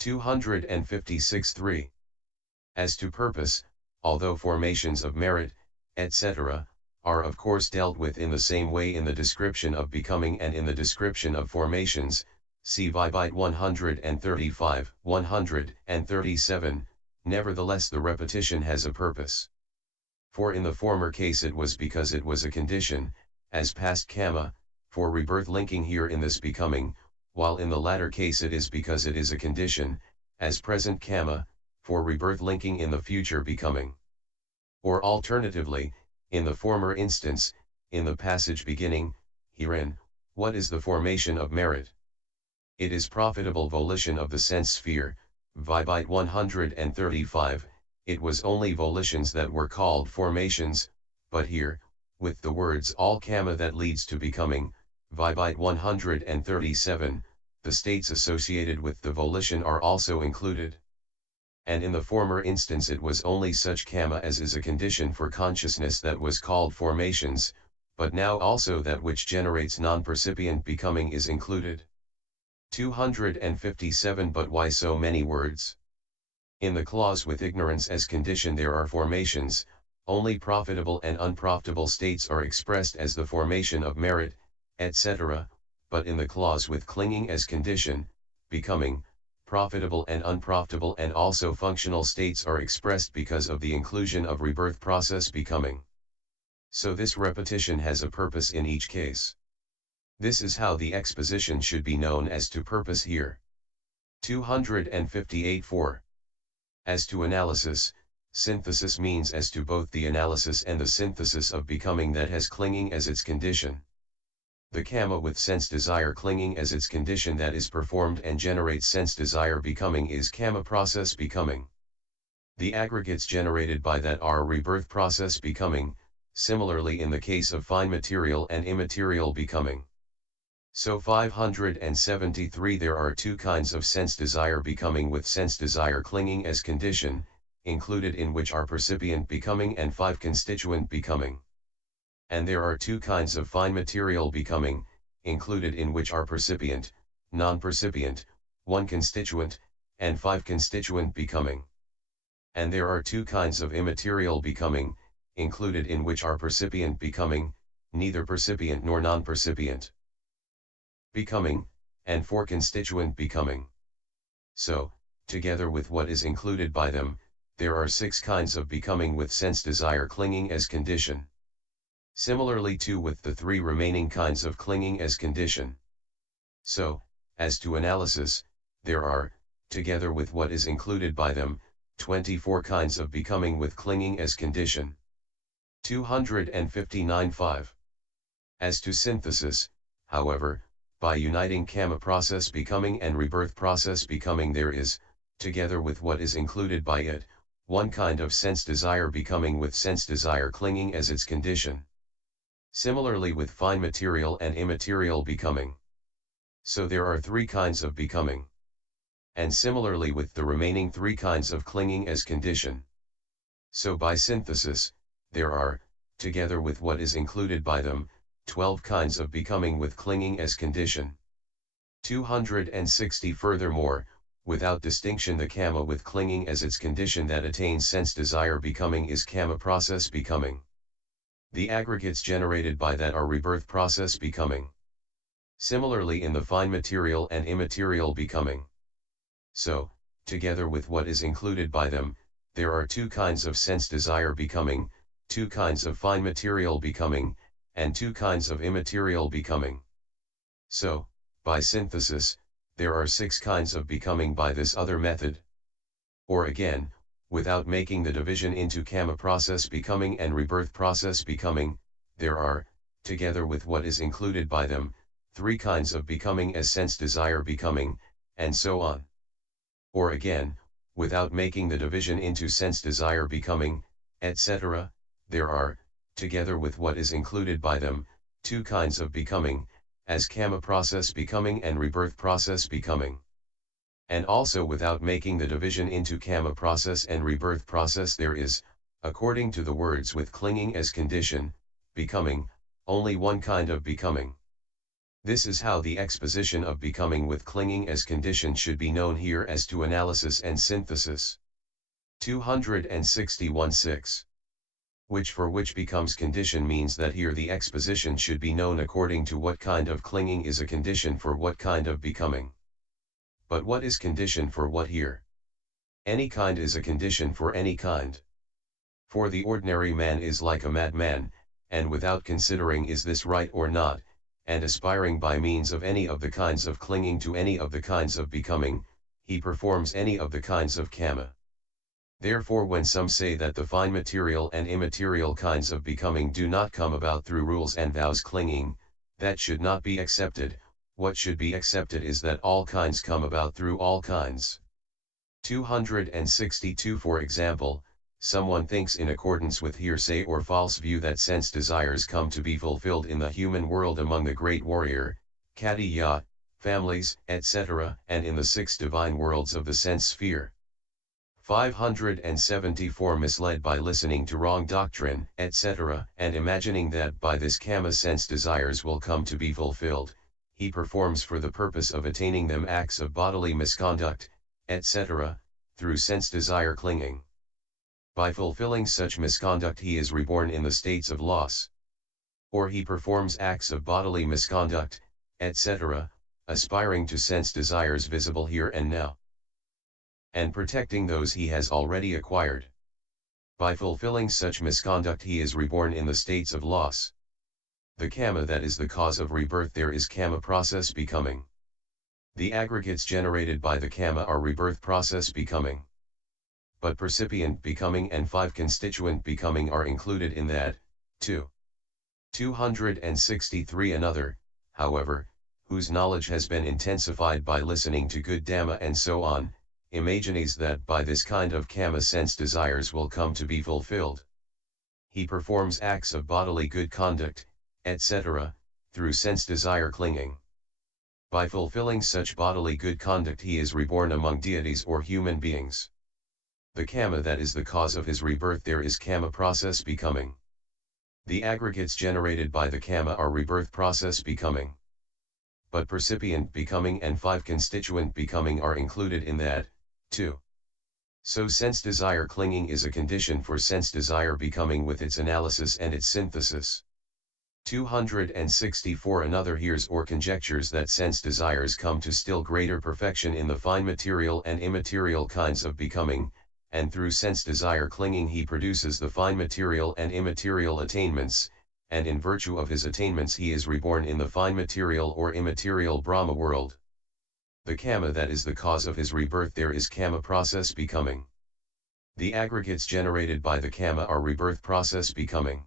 256-3. As to purpose, although formations of merit, etc., are of course dealt with in the same way in the description of becoming and in the description of formations, see Vibite 135, 137, nevertheless the repetition has a purpose. For in the former case it was because it was a condition, as past karma, for rebirth linking here in this becoming, while in the latter case it is because it is a condition, as present karma, for rebirth linking in the future becoming. Or alternatively, in the former instance, in the passage beginning, herein, what is the formation of merit? It is profitable volition of the sense sphere, Vibite 135, it was only volitions that were called formations, but here, with the words all karma that leads to becoming, Vibite 137, the states associated with the volition are also included. And in the former instance it was only such karma as is a condition for consciousness that was called formations, but now also that which generates non-percipient becoming is included. 257 But why so many words? In the clause with ignorance as condition there are formations, only profitable and unprofitable states are expressed as the formation of merit, etc., but in the clause with clinging as condition, becoming, profitable and unprofitable and also functional states are expressed because of the inclusion of rebirth process becoming. So this repetition has a purpose in each case. This is how the exposition should be known as to purpose here. 258-4. As to analysis, synthesis means as to both the analysis and the synthesis of becoming that has clinging as its condition. The karma with sense desire clinging as its condition that is performed and generates sense desire becoming is karma process becoming. The aggregates generated by that are rebirth process becoming, similarly in the case of fine material and immaterial becoming. So 573 There are two kinds of sense desire becoming with sense desire clinging as condition, included in which are percipient becoming and five constituent becoming. And there are two kinds of fine material becoming, included in which are percipient, non-percipient, one constituent, and five constituent becoming. And there are two kinds of immaterial becoming, included in which are percipient becoming, neither percipient nor non-percipient becoming, and four constituent becoming. So, together with what is included by them, there are six kinds of becoming with sense desire clinging as condition. Similarly too with the three remaining kinds of clinging as condition. So, as to analysis, there are, together with what is included by them, 24 kinds of becoming with clinging as condition. 259-5. As to synthesis, however, by uniting karma process becoming and rebirth process becoming there is, together with what is included by it, one kind of sense desire becoming with sense desire clinging as its condition. Similarly with fine material and immaterial becoming. So there are three kinds of becoming. And similarly with the remaining three kinds of clinging as condition. So by synthesis, there are, together with what is included by them, 12 kinds of becoming with clinging as condition. 260 Furthermore, without distinction the karma with clinging as its condition that attains sense desire becoming is karma process becoming. The aggregates generated by that are rebirth process becoming. Similarly in the fine material and immaterial becoming. So, together with what is included by them, there are two kinds of sense desire becoming, two kinds of fine material becoming, and two kinds of immaterial becoming. So, by synthesis, there are six kinds of becoming by this other method. Or again, without making the division into karma process becoming and rebirth process becoming, there are, together with what is included by them, three kinds of becoming as sense desire becoming, and so on. Or again, without making the division into sense desire becoming, etc., there are, together with what is included by them, two kinds of becoming, as karma process becoming and rebirth process becoming. And also without making the division into karma process and rebirth process there is, according to the words with clinging as condition, becoming, only one kind of becoming. This is how the exposition of becoming with clinging as condition should be known here as to analysis and synthesis. 261-6. Which for which becomes condition means that here the exposition should be known according to what kind of clinging is a condition for what kind of becoming. But what is condition for what here? Any kind is a condition for any kind. For the ordinary man is like a madman, and without considering is this right or not, and aspiring by means of any of the kinds of clinging to any of the kinds of becoming, he performs any of the kinds of kama. Therefore when some say that the fine material and immaterial kinds of becoming do not come about through rules and vows clinging, that should not be accepted. What should be accepted is that all kinds come about through all kinds. 262 For example, someone thinks in accordance with hearsay or false view that sense desires come to be fulfilled in the human world among the great warrior, Katiya, families, etc., and in the 6 divine worlds of the sense sphere. 574 Misled by listening to wrong doctrine, etc., and imagining that by this kama sense desires will come to be fulfilled, he performs for the purpose of attaining them acts of bodily misconduct, etc., through sense desire clinging. By fulfilling such misconduct he is reborn in the states of loss. Or he performs acts of bodily misconduct, etc., aspiring to sense desires visible here and now, and protecting those he has already acquired. By fulfilling such misconduct he is reborn in the states of loss. The kama that is the cause of rebirth there is kama process becoming. The aggregates generated by the kama are rebirth process becoming. But percipient becoming and 5 constituent becoming are included in that, too. 263 Another, however, whose knowledge has been intensified by listening to good Dhamma and so on, imagines that by this kind of kama sense desires will come to be fulfilled. He performs acts of bodily good conduct, etc., through sense desire clinging. By fulfilling such bodily good conduct he is reborn among deities or human beings. The kama that is the cause of his rebirth there is kama process becoming. The aggregates generated by the kama are rebirth process becoming. But percipient becoming and 5 constituent becoming are included in that, too. So sense desire clinging is a condition for sense desire becoming with its analysis and its synthesis. 264 Another hears or conjectures that sense desires come to still greater perfection in the fine material and immaterial kinds of becoming, and through sense desire clinging he produces the fine material and immaterial attainments, and in virtue of his attainments he is reborn in the fine material or immaterial Brahma world. The kama that is the cause of his rebirth there is kama process becoming. The aggregates generated by the kama are rebirth process becoming.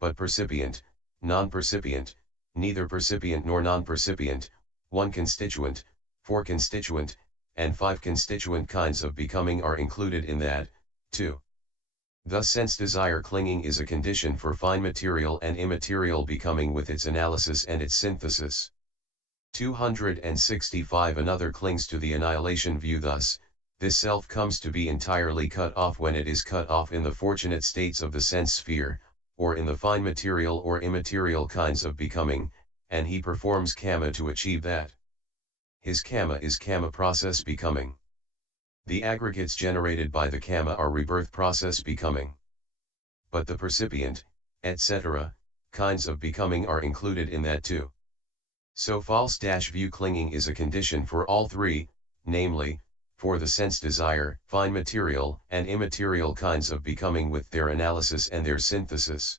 But percipient, non-percipient, neither percipient nor non-percipient, 1 constituent, 4 constituent, and 5 constituent kinds of becoming are included in that, too. Thus sense desire clinging is a condition for fine material and immaterial becoming with its analysis and its synthesis. 265 Another clings to the annihilation view thus, this self comes to be entirely cut off when it is cut off in the fortunate states of the sense sphere, or in the fine material or immaterial kinds of becoming, and he performs kama to achieve that. His kama is kama process becoming. The aggregates generated by the kama are rebirth process becoming. But the percipient, etc., kinds of becoming are included in that too. So false view clinging is a condition for all 3, namely, for the sense desire, fine material and immaterial kinds of becoming with their analysis and their synthesis.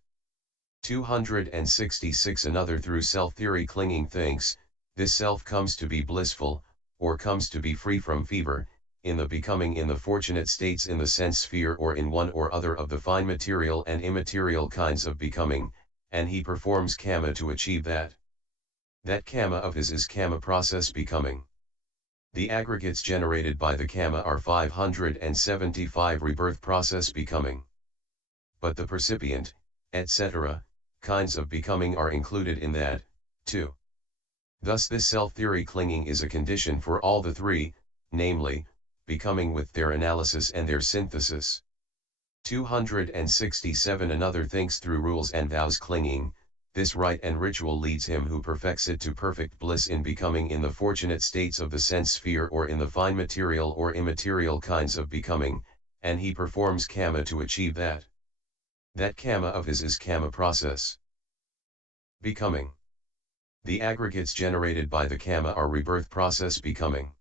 266 Another through self-theory clinging thinks, this self comes to be blissful, or comes to be free from fever, in the becoming in the fortunate states in the sense sphere or in one or other of the fine material and immaterial kinds of becoming, and he performs kama to achieve that. That kama of his is kama process becoming. The aggregates generated by the kama are 575 rebirth process becoming. But the percipient, etc., kinds of becoming are included in that, too. Thus this self-theory clinging is a condition for all the 3, namely, becoming with their analysis and their synthesis. 267 Another thinks through rules and vows clinging, this rite and ritual leads him who perfects it to perfect bliss in becoming in the fortunate states of the sense sphere or in the fine material or immaterial kinds of becoming, and he performs karma to achieve that. That karma of his is karma process. Becoming. The aggregates generated by the karma are rebirth process becoming.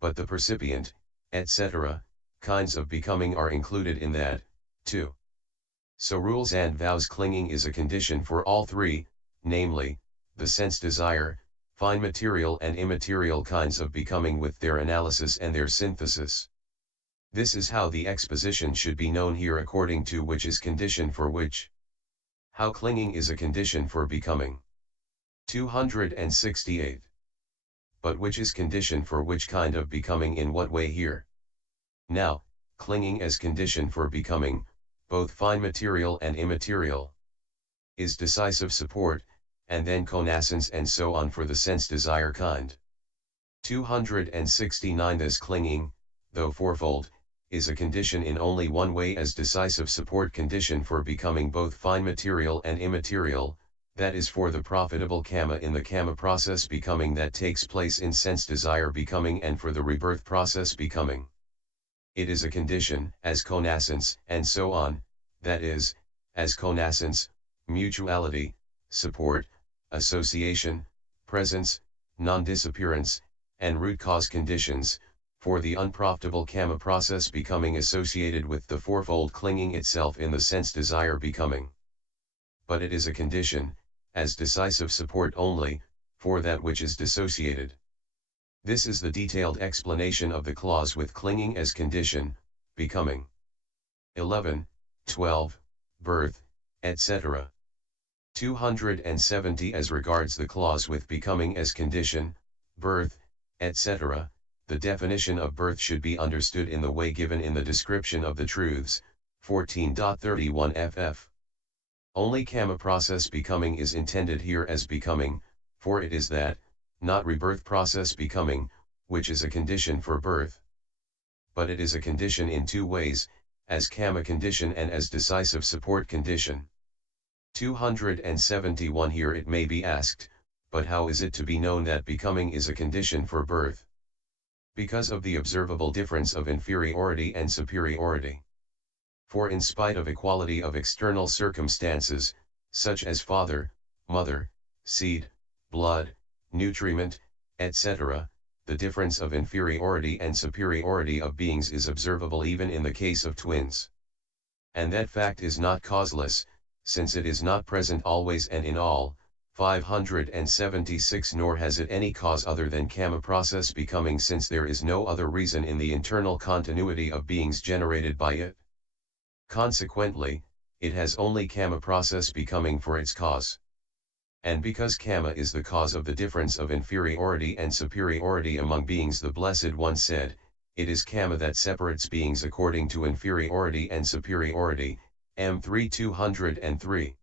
But the percipient, etc., kinds of becoming are included in that, too. So rules and vows clinging is a condition for all three, namely, the sense desire, fine material and immaterial kinds of becoming with their analysis and their synthesis. This is how the exposition should be known here according to which is condition for which. How clinging is a condition for becoming. 268. But which is condition for which kind of becoming in what way here? Now, clinging as condition for becoming, both fine material and immaterial, is decisive support, and then connaissance and so on for the sense desire kind. 269. This clinging, though fourfold, is a condition in only one way as decisive support condition for becoming both fine material and immaterial, that is for the profitable karma in the karma process becoming that takes place in sense desire becoming and for the rebirth process becoming. It is a condition, as connaissance, and so on, that is, as connaissance, mutuality, support, association, presence, non-disappearance, and root cause conditions, for the unprofitable karma process becoming associated with the fourfold clinging itself in the sense desire becoming. But it is a condition, as decisive support only, for that which is dissociated. This is the detailed explanation of the clause with clinging as condition, becoming. 11, 12, birth, etc. 270. As regards the clause with becoming as condition, birth, etc., the definition of birth should be understood in the way given in the description of the truths, 14.31 ff. Only karma process becoming is intended here as becoming, for it is that, not rebirth process becoming, which is a condition for birth. But it is a condition in two ways, as karma condition and as decisive support condition. 271. Here it may be asked, but how is it to be known that becoming is a condition for birth? Because of the observable difference of inferiority and superiority. For in spite of equality of external circumstances, such as father, mother, seed, blood, nutriment, etc., the difference of inferiority and superiority of beings is observable even in the case of twins. And that fact is not causeless, since it is not present always and in all. 576. Nor has it any cause other than karma process becoming, since there is no other reason in the internal continuity of beings generated by it. Consequently, it has only karma process becoming for its cause. And because karma is the cause of the difference of inferiority and superiority among beings, the Blessed One said, it is karma that separates beings according to inferiority and superiority, M3 203.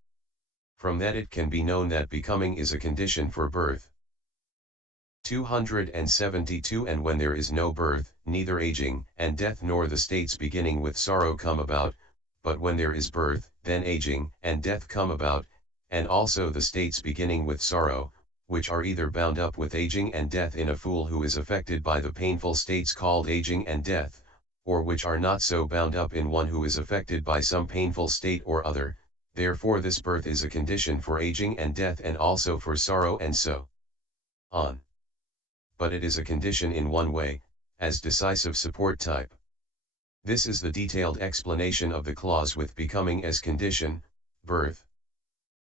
From that it can be known that becoming is a condition for birth. 272. And when there is no birth, neither aging and death nor the states beginning with sorrow come about, but when there is birth, then aging and death come about, and also the states beginning with sorrow, which are either bound up with aging and death in a fool who is affected by the painful states called aging and death, or which are not so bound up in one who is affected by some painful state or other. Therefore this birth is a condition for aging and death and also for sorrow and so on. But it is a condition in one way, as decisive support type. This is the detailed explanation of the clause with becoming as condition, birth.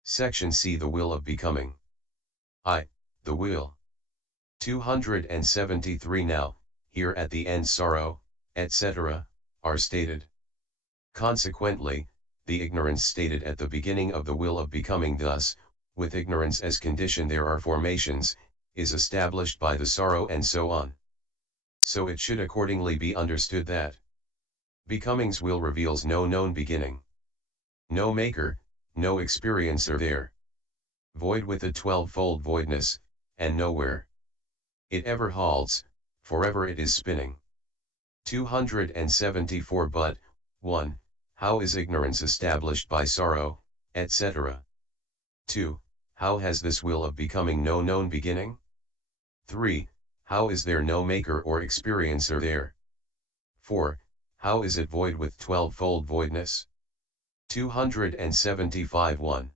Section C. The will of becoming. I, the will. 273. Now, here at the end sorrow, etc., are stated. Consequently, the ignorance stated at the beginning of the will of becoming thus, with ignorance as condition there are formations, is established by the sorrow and so on. So it should accordingly be understood that becoming's will reveals no known beginning. No maker, no experiencer there. Void with a 12-fold voidness, and nowhere. It ever halts, forever it is spinning. 274. But, 1. How is ignorance established by sorrow, etc.? 2. How has this will of becoming no known beginning? 3. How is there no maker or experiencer there? 4. How is it void with 12-fold voidness? 275 1.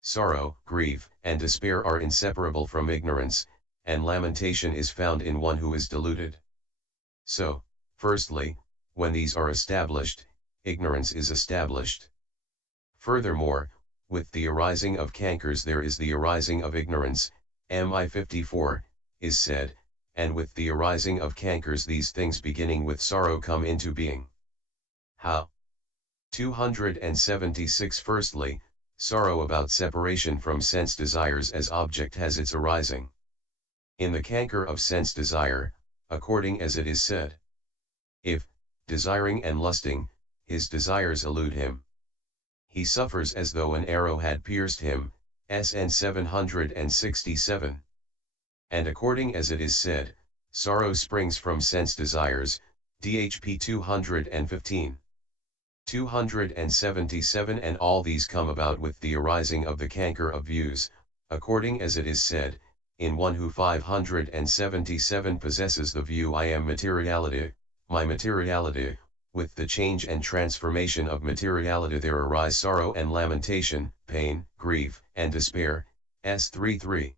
Sorrow, grief, and despair are inseparable from ignorance, and lamentation is found in one who is deluded. So, firstly, when these are established, ignorance is established. Furthermore, with the arising of cankers there is the arising of ignorance, MI 54, is said, and with the arising of cankers these things beginning with sorrow come into being. How? 276 Firstly, sorrow about separation from sense desires as object has its arising. In the canker of sense desire, according as it is said, if, desiring and lusting, his desires elude him, he suffers as though an arrow had pierced him, SN 767. And according as it is said, sorrow springs from sense desires, DHP 215. 277 And all these come about with the arising of the canker of views, according as it is said, in one who 577 possesses the view I am materiality, my materiality, with the change and transformation of materiality there arise sorrow and lamentation, pain, grief, and despair, S33.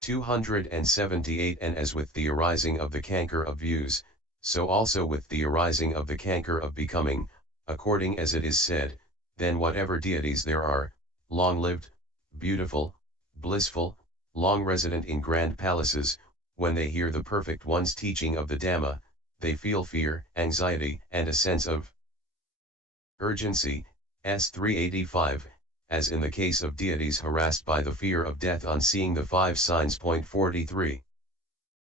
278 And as with the arising of the canker of views, so also with the arising of the canker of becoming, according as it is said, then whatever deities there are, long-lived, beautiful, blissful, long resident in grand palaces, when they hear the Perfect One's teaching of the Dhamma, they feel fear, anxiety, and a sense of urgency, S385, as in the case of deities harassed by the fear of death on seeing the 5 signs. 43.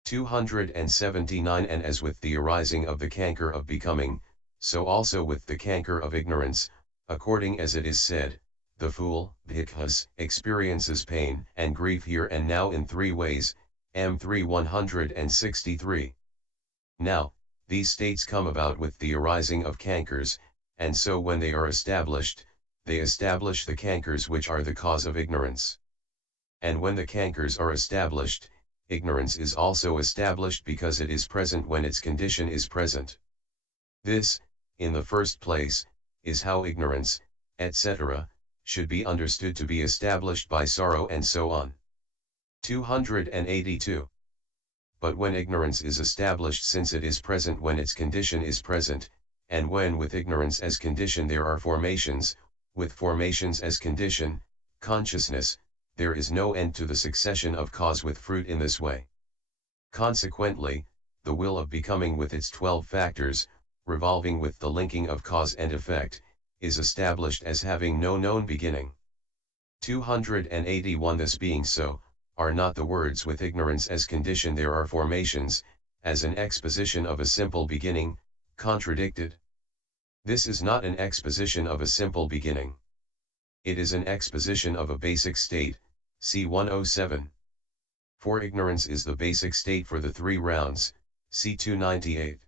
279 And as with the arising of the canker of becoming, so also with the canker of ignorance, according as it is said, the fool, bhikkhus, experiences pain and grief here and now in 3 ways, M3 163. Now, these states come about with the arising of cankers, and so when they are established, they establish the cankers which are the cause of ignorance. And when the cankers are established, ignorance is also established because it is present when its condition is present. This, in the first place, is how ignorance, etc., should be understood to be established by sorrow and so on. 282. But when ignorance is established since it is present when its condition is present, and when with ignorance as condition there are formations, with formations as condition, consciousness, there is no end to the succession of cause with fruit in this way. Consequently, the will of becoming with its 12 factors, revolving with the linking of cause and effect, is established as having no known beginning. 281 This being so, are not the words with ignorance as condition there are formations, as an exposition of a simple beginning, contradicted? This is not an exposition of a simple beginning. It is an exposition of a basic state, C 107. For ignorance is the basic state for the 3 rounds, C 298.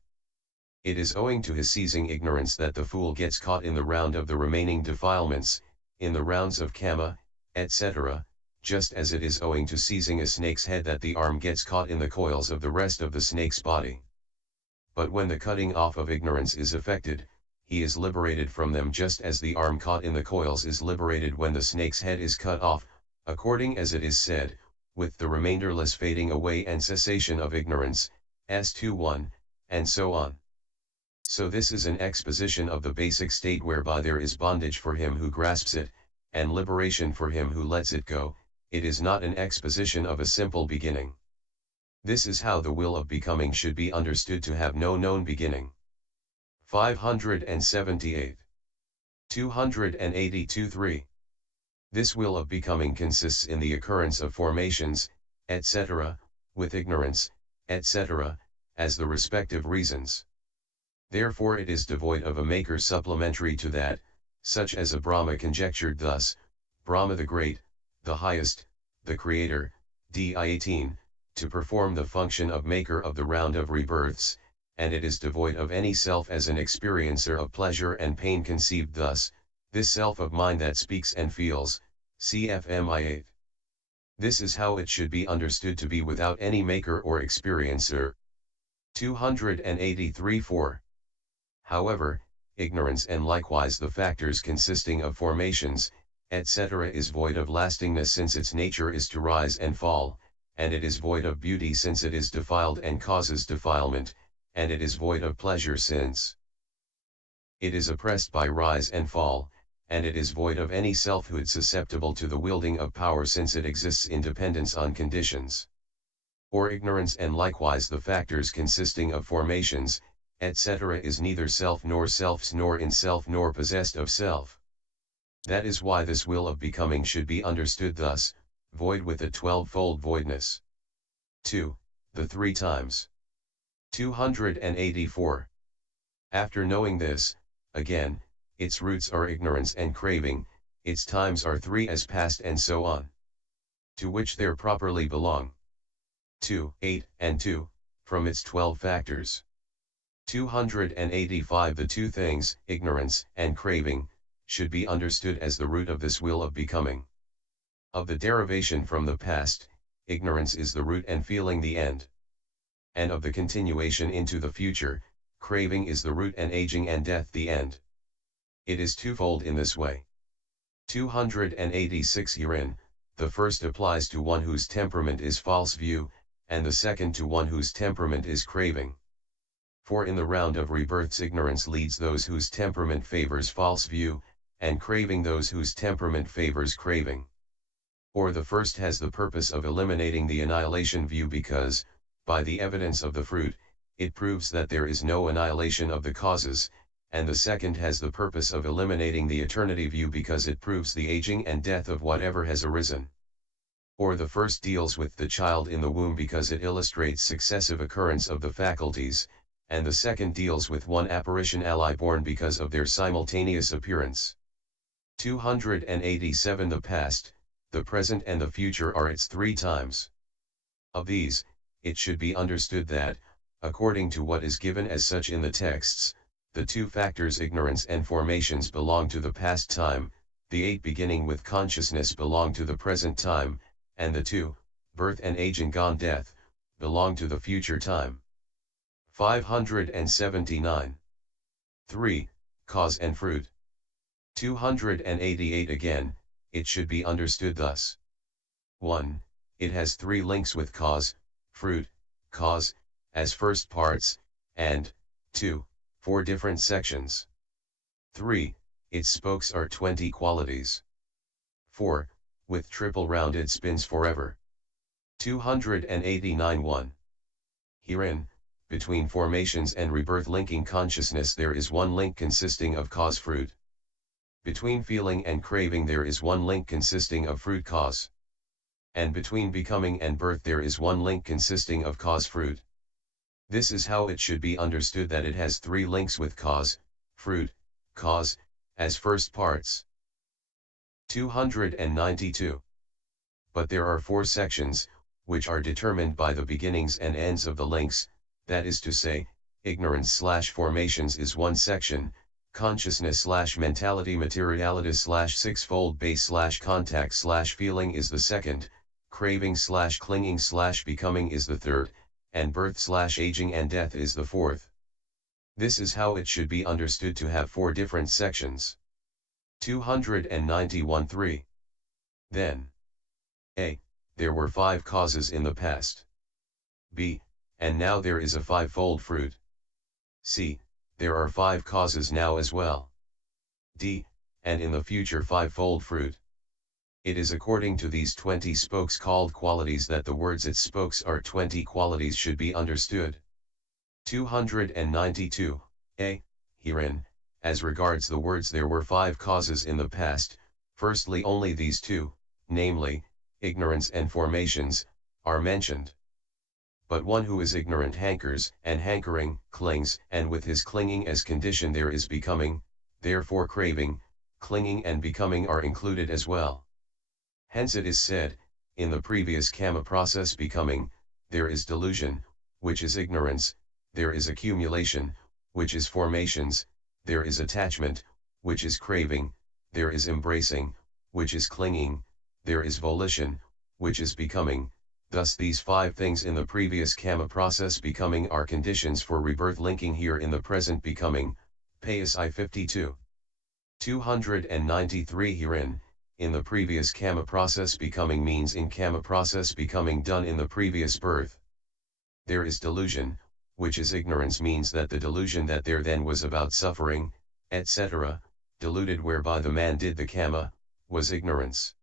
It is owing to his seizing ignorance that the fool gets caught in the round of the remaining defilements, in the rounds of kama, etc., just as it is owing to seizing a snake's head that the arm gets caught in the coils of the rest of the snake's body. But when the cutting off of ignorance is effected, he is liberated from them just as the arm caught in the coils is liberated when the snake's head is cut off, according as it is said, with the remainderless fading away and cessation of ignorance, S21, and so on. So this is an exposition of the basic state whereby there is bondage for him who grasps it, and liberation for him who lets it go. It is not an exposition of a simple beginning. This is how the will of becoming should be understood to have no known beginning. 578. 282 3. This will of becoming consists in the occurrence of formations, etc., with ignorance, etc., as the respective reasons. Therefore it is devoid of a maker supplementary to that, such as a Brahma conjectured thus, Brahma the Great, the Highest, the Creator, Di 18, to perform the function of maker of the round of rebirths, and it is devoid of any self as an experiencer of pleasure and pain conceived thus, this self of mine that speaks and feels, cfmi 8. This is how it should be understood to be without any maker or experiencer. 283 4. However, ignorance and likewise the factors consisting of formations, etc. is void of lastingness since its nature is to rise and fall, and it is void of beauty since it is defiled and causes defilement, and it is void of pleasure since it is oppressed by rise and fall, and it is void of any selfhood susceptible to the wielding of power since it exists in dependence on conditions. Or ignorance and likewise the factors consisting of formations, etc. is neither self nor selfs nor in self nor possessed of self. That is why this will of becoming should be understood thus, void with a 12-fold voidness. 2. The three times. 284. After knowing this, again, its roots are ignorance and craving, its times are three as past and so on. To which there properly belong 2, 8, and 2, from its 12 factors. 285 The two things, ignorance and craving, should be understood as the root of this will of becoming. Of the derivation from the past, ignorance is the root and feeling the end. And of the continuation into the future, craving is the root and aging and death the end. It is twofold in this way. 286 Herein, the first applies to one whose temperament is false view, and the second to one whose temperament is craving. For in the round of rebirths ignorance leads those whose temperament favors false view, and craving those whose temperament favors craving. Or the first has the purpose of eliminating the annihilation view because, by the evidence of the fruit, it proves that there is no annihilation of the causes, and the second has the purpose of eliminating the eternity view because it proves the aging and death of whatever has arisen. Or the first deals with the child in the womb because it illustrates successive occurrence of the faculties, and the second deals with one apparition ally born because of their simultaneous appearance. 287 The past, the present and the future are its three times. Of these, it should be understood that, according to what is given as such in the texts, the two factors ignorance and formations belong to the past time, the 8 beginning with consciousness belong to the present time, and the 2, birth and aging gone death, belong to the future time. 579. 3. Cause and fruit. 288 Again, it should be understood thus. 1. It has 3 links with cause, fruit, cause, as first parts, and 2. 4 different sections. 3. Its spokes are 20 qualities. 4. With triple rounded spins forever. 289 1. Herein, between formations and rebirth linking consciousness there is one link consisting of cause-fruit. Between feeling and craving there is one link consisting of fruit-cause. And between becoming and birth there is one link consisting of cause-fruit. This is how it should be understood that it has 3 links with cause, fruit, cause, as first parts. 292. But there are 4 sections, which are determined by the beginnings and ends of the links, that is to say, ignorance/formations is one section, consciousness/mentality materiality/sixfold base/contact/feeling is the second, craving/clinging/becoming is the third, and birth/aging and death is the fourth. This is how it should be understood to have 4 different sections. 291 3. Then a. There were 5 causes in the past. b. And now there is a 5-fold fruit. c. There are 5 causes now as well. d. And in the future 5-fold fruit. It is according to these 20 spokes called qualities that the words its spokes are 20 qualities should be understood. 292. a. Herein, as regards the words there were 5 causes in the past, firstly only these 2, namely, ignorance and formations, are mentioned. But one who is ignorant hankers, and hankering, clings, and with his clinging as condition there is becoming, therefore craving, clinging and becoming are included as well. Hence it is said, in the previous karma process becoming, there is delusion, which is ignorance, there is accumulation, which is formations, there is attachment, which is craving, there is embracing, which is clinging, there is volition, which is becoming. Thus these 5 things in the previous karma process becoming are conditions for rebirth linking here in the present becoming. PSI 52. 293 herein, in the previous karma process becoming means in karma process becoming done in the previous birth. There is delusion, which is ignorance means that the delusion that there then was about suffering, etc., deluded whereby the man did the karma, was ignorance.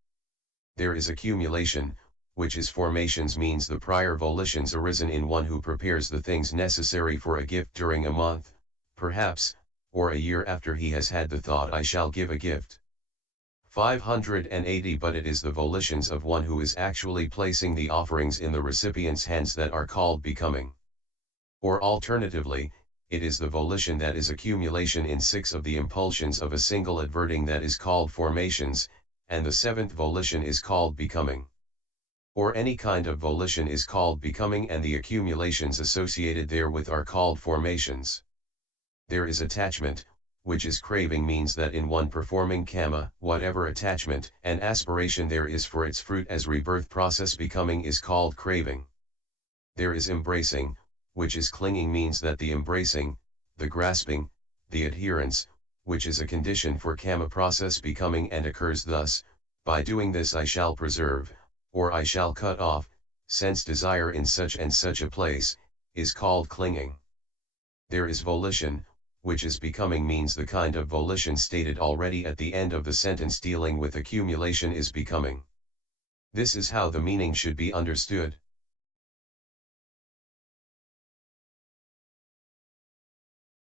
There is accumulation, which is formations means the prior volitions arisen in one who prepares the things necessary for a gift during a month, perhaps, or a year after he has had the thought I shall give a gift. 580 But it is the volitions of one who is actually placing the offerings in the recipient's hands that are called becoming. Or alternatively, it is the volition that is accumulation in 6 of the impulsions of a single adverting that is called formations, and the 7th volition is called becoming. Or any kind of volition is called becoming and the accumulations associated therewith are called formations. There is attachment, which is craving means that in one performing karma, whatever attachment and aspiration there is for its fruit as rebirth process becoming is called craving. There is embracing, which is clinging means that the embracing, the grasping, the adherence, which is a condition for karma process becoming and occurs thus, by doing this I shall preserve, or I shall cut off, sense desire in such and such a place, is called clinging. There is volition, which is becoming means the kind of volition stated already at the end of the sentence dealing with accumulation is becoming. This is how the meaning should be understood.